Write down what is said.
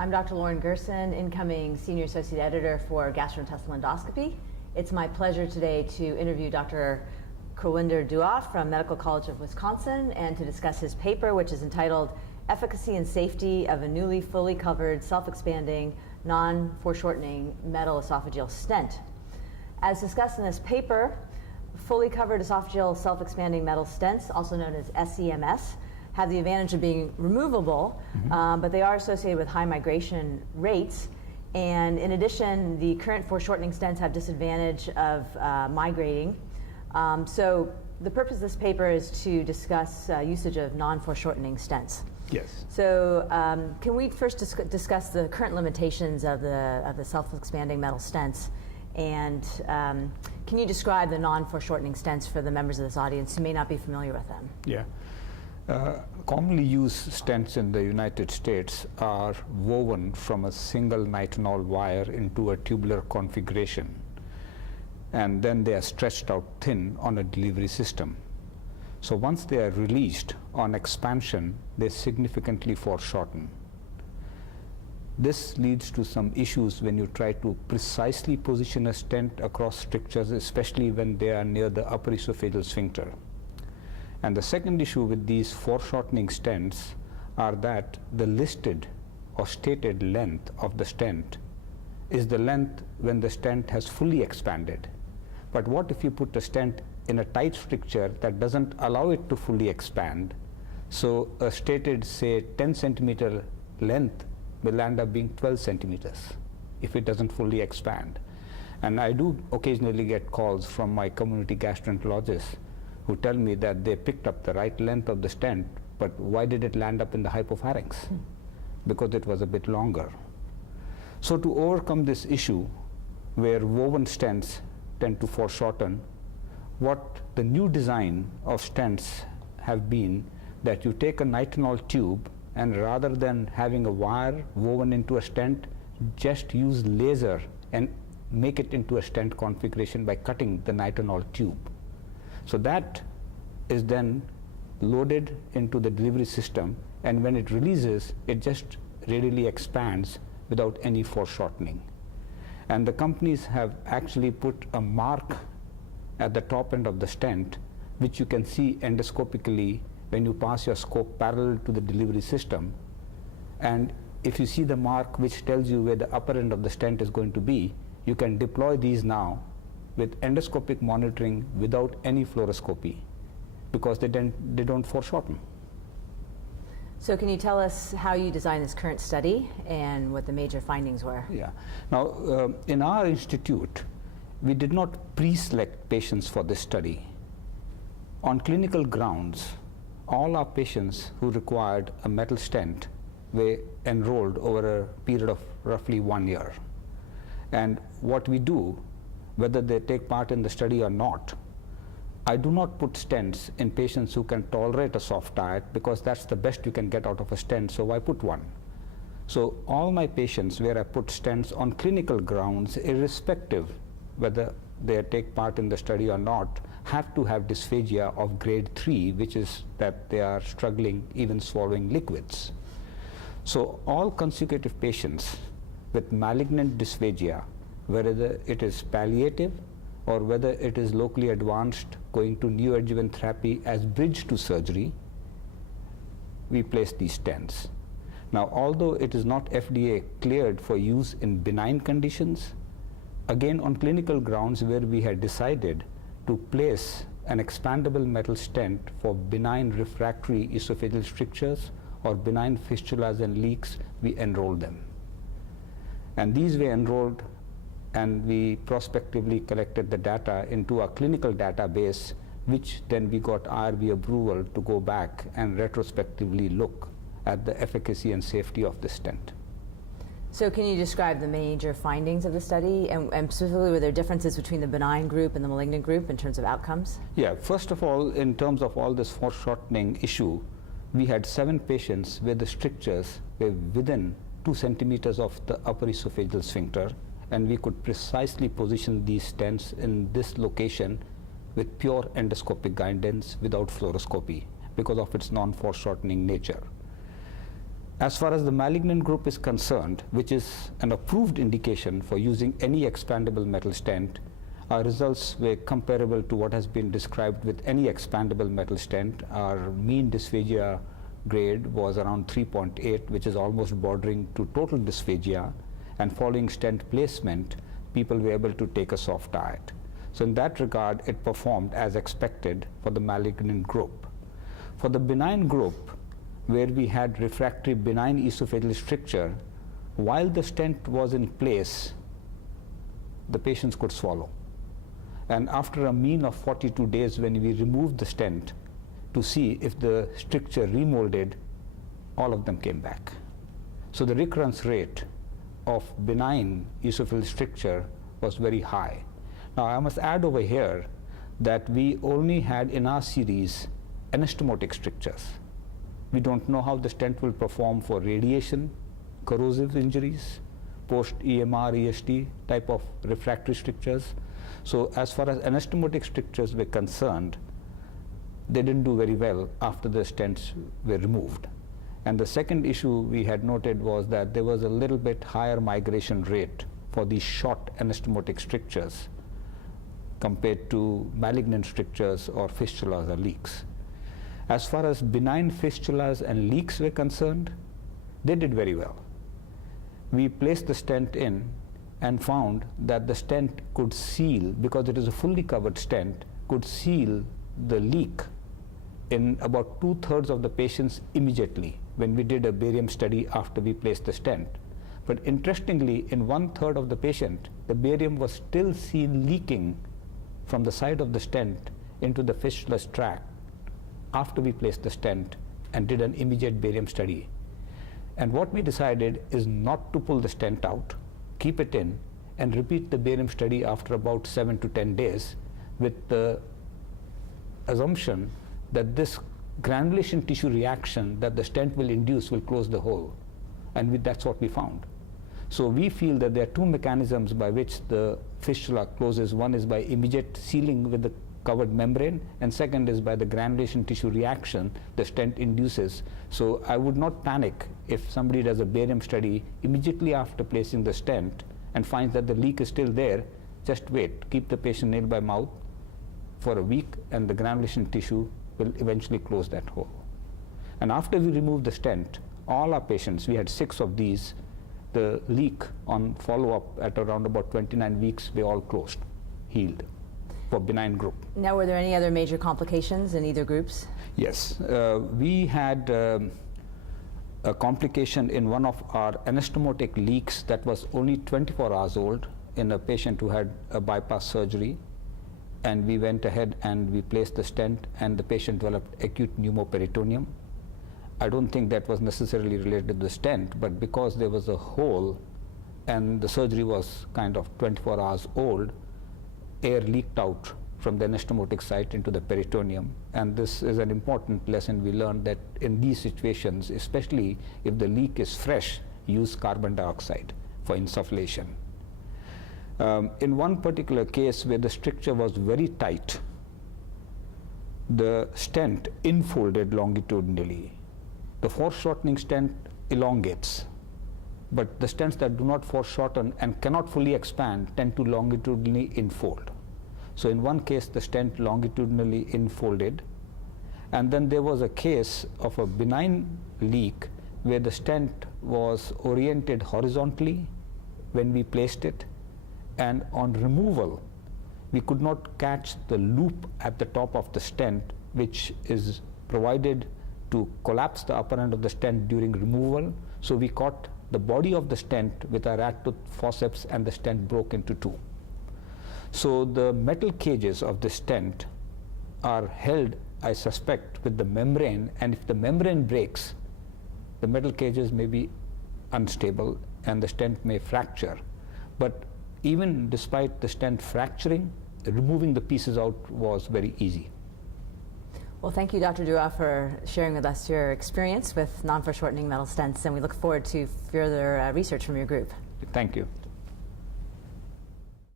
I'm Dr. Lauren Gerson, incoming Senior Associate Editor for Gastrointestinal Endoscopy. It's my pleasure today to interview Dr. Kulwinder Dua from Medical College of Wisconsin and to discuss his paper, which is entitled Efficacy and Safety of a Newly Fully Covered Self-Expanding Non-Foreshortening Metal Esophageal Stent. As discussed in this paper, fully covered esophageal self-expanding metal stents, also known as SEMS, have the advantage of being removable, but they are associated with high migration rates. And in addition, the current foreshortening stents have disadvantage of migrating. So the purpose of this paper is to discuss usage of non-foreshortening stents. Yes. So can we first discuss the current limitations of the self-expanding metal stents? And can you describe the non-foreshortening stents for the members of this audience who may not be familiar with them? Yeah. Commonly used stents in the United States are woven from a single nitinol wire into a tubular configuration, and then they are stretched out thin on a delivery system. So once they are released on expansion, they significantly foreshorten. This leads to some issues when you try to precisely position a stent across strictures, especially when they are near the upper esophageal sphincter. And the second issue with these foreshortening stents are that the listed or stated length of the stent is the length when the stent has fully expanded. But what if you put a stent in a tight stricture that doesn't allow it to fully expand? So a stated, say, 10 centimeter length will end up being 12 centimeters if it doesn't fully expand. And I do occasionally get calls from my community gastroenterologists who tell me that they picked up the right length of the stent, but why did it land up in the hypopharynx? Because it was a bit longer. So to overcome this issue, where woven stents tend to foreshorten, what the new design of stents have been that you take a nitinol tube, and rather than having a wire woven into a stent, just use laser and make it into a stent configuration by cutting the nitinol tube. So that is then loaded into the delivery system, and when it releases, it just readily expands without any foreshortening. And the companies have actually put a mark at the top end of the stent, which you can see endoscopically when you pass your scope parallel to the delivery system. And if you see the mark which tells you where the upper end of the stent is going to be, you can deploy these now with endoscopic monitoring without any fluoroscopy, because they don't foreshorten. So can you tell us how you designed this current study and what the major findings were? Yeah. Now, in our institute, we did not pre-select patients for this study. On clinical grounds, all our patients who required a metal stent were enrolled over a period of roughly 1 year. And what we do, whether they take part in the study or not, I do not put stents in patients who can tolerate a soft diet, because that's the best you can get out of a stent, so why put one? So all my patients where I put stents on clinical grounds, irrespective whether they take part in the study or not, have to have dysphagia of grade 3, which is that they are struggling even swallowing liquids. So all consecutive patients with malignant dysphagia, whether it is palliative or whether it is locally advanced going to neoadjuvant therapy as bridge to surgery, we place these stents. Now, although it is not FDA cleared for use in benign conditions, again on clinical grounds where we had decided to place an expandable metal stent for benign refractory esophageal strictures or benign fistulas and leaks, we enrolled them. And these were enrolled, and we prospectively collected the data into our clinical database, which then we got IRB approval to go back and retrospectively look at the efficacy and safety of the stent. So can you describe the major findings of the study, and specifically were there differences between the benign group and the malignant group in terms of outcomes? Yeah, first of all, in terms of all this foreshortening issue, we had 7 patients where the strictures were within 2 centimeters of the upper esophageal sphincter, and we could precisely position these stents in this location with pure endoscopic guidance without fluoroscopy because of its non-foreshortening nature. As far as the malignant group is concerned, which is an approved indication for using any expandable metal stent, our results were comparable to what has been described with any expandable metal stent. Our mean dysphagia grade was around 3.8, which is almost bordering to total dysphagia, and following stent placement, people were able to take a soft diet. So in that regard, it performed as expected for the malignant group. For the benign group, where we had refractory benign esophageal stricture, while the stent was in place, the patients could swallow. And after a mean of 42 days, when we removed the stent to see if the stricture remolded, all of them came back. So the recurrence rate of benign esophageal stricture was very high. Now I must add over here that we only had in our series anastomotic strictures. We don't know how the stent will perform for radiation, corrosive injuries, post-EMR, EST type of refractory strictures. So as far as anastomotic strictures were concerned, they didn't do very well after the stents were removed. And the second issue we had noted was that there was a little bit higher migration rate for these short anastomotic strictures compared to malignant strictures or fistulas or leaks. As far as benign fistulas and leaks were concerned, they did very well. We placed the stent in and found that the stent could seal, because it is a fully covered stent, could seal the leak in about 2/3 of the patients immediately when we did a barium study after we placed the stent. But interestingly, in 1/3 of the patient, the barium was still seen leaking from the side of the stent into the fistulous tract after we placed the stent and did an immediate barium study. And what we decided is not to pull the stent out, keep it in, and repeat the barium study after about 7 to 10 days with the assumption that this granulation tissue reaction that the stent will induce will close the hole. And that's what we found. So we feel that there are two mechanisms by which the fistula closes. One is by immediate sealing with the covered membrane, and second is by the granulation tissue reaction the stent induces. So I would not panic if somebody does a barium study immediately after placing the stent and finds that the leak is still there. Just wait, keep the patient nail by mouth for a week, and the granulation tissue will eventually close that hole. And after we removed the stent, all our patients, we had 6 of these, the leak on follow-up at around about 29 weeks, they all closed, healed, for benign group. Now, were there any other major complications in either groups? Yes, we had a complication in one of our anastomotic leaks that was only 24 hours old in a patient who had a bypass surgery. And we went ahead and we placed the stent, and the patient developed acute pneumoperitoneum. I don't think that was necessarily related to the stent, but because there was a hole and the surgery was kind of 24 hours old, air leaked out from the anastomotic site into the peritoneum. And this is an important lesson we learned, that in these situations, especially if the leak is fresh, use carbon dioxide for insufflation. In one particular case where the stricture was very tight, the stent infolded longitudinally. The foreshortening stent elongates, but the stents that do not foreshorten and cannot fully expand tend to longitudinally infold. So in one case, the stent longitudinally infolded, and then there was a case of a benign leak where the stent was oriented horizontally when we placed it, and on removal, we could not catch the loop at the top of the stent, which is provided to collapse the upper end of the stent during removal. So we caught the body of the stent with our rat tooth forceps, and the stent broke into 2. So the metal cages of the stent are held, I suspect, with the membrane, and if the membrane breaks, the metal cages may be unstable and the stent may fracture. But even despite the stent fracturing, removing the pieces out was very easy. Well, thank you, Dr. Dua, for sharing with us your experience with non-foreshortening metal stents, and we look forward to further research from your group. Thank you.